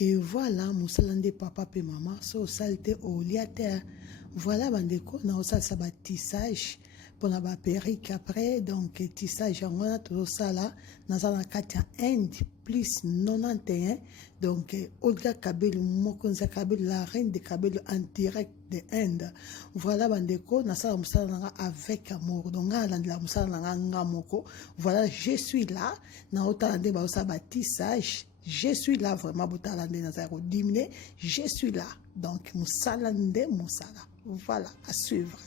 Et voilà, moussalande papa et maman, so salte au liater. Voilà, bandeko, na osal saba tissage, pour na ba perruque après, donc tissage en wana to sala, na zana katia Inde, plus 91, donc Olga Kabelu, Mokonza Kabelu, la reine de Kabelu en direct de Inde. Voilà, bandeko, na sala moussala avec amour, donc la moussala nga moko. Voilà, je suis là, na otalande ba osaba tissage. Je suis là vraiment, diminuer. Je suis là. Donc, moussalande, moussala. Voilà, à suivre.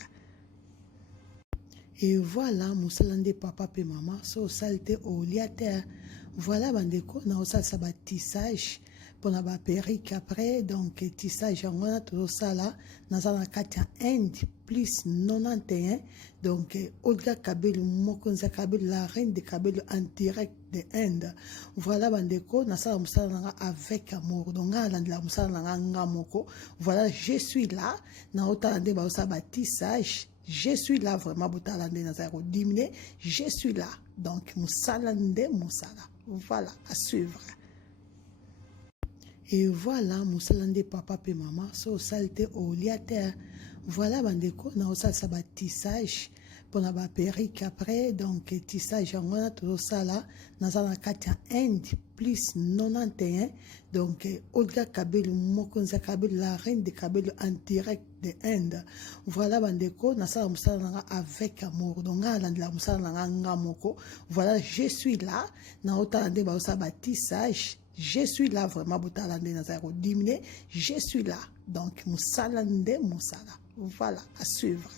Et voilà, moussalande papa et maman, so salte au liater. Voilà, bandeko, na osal saba tissage, pour na ba perruque après, donc tissage en wana to sala, na zana katia Inde, plus 91, donc Olga Kabelu, Mokonza Kabelu, la reine de Kabelu en direct de Inde. Voilà, bandeko, na sala moussala avec amour, donc la moussala nga moko. Voilà, je suis là, na otalande ba osaba tissage. Je suis là vraiment, diminuer. Je suis là. Donc, moussalande, moussala. Voilà, à suivre. Et voilà, moussalande papa et maman, so salte au liater. Voilà, bandeko, na osal saba tissage, pour na ba perruque après, donc tissage en wana to sala, na zana katia Inde, plus 91, donc Olga Kabelu, Mokonza Kabelu, la reine de Kabelu en direct de Inde. Voilà, bandeko, na sala moussala avec amour, donc la moussala nga moko. Voilà, je suis là, na otalande ba osaba tissage. Je suis là vraiment, diminuer. Je suis là. Donc, moussalande, moussala. Voilà, à suivre.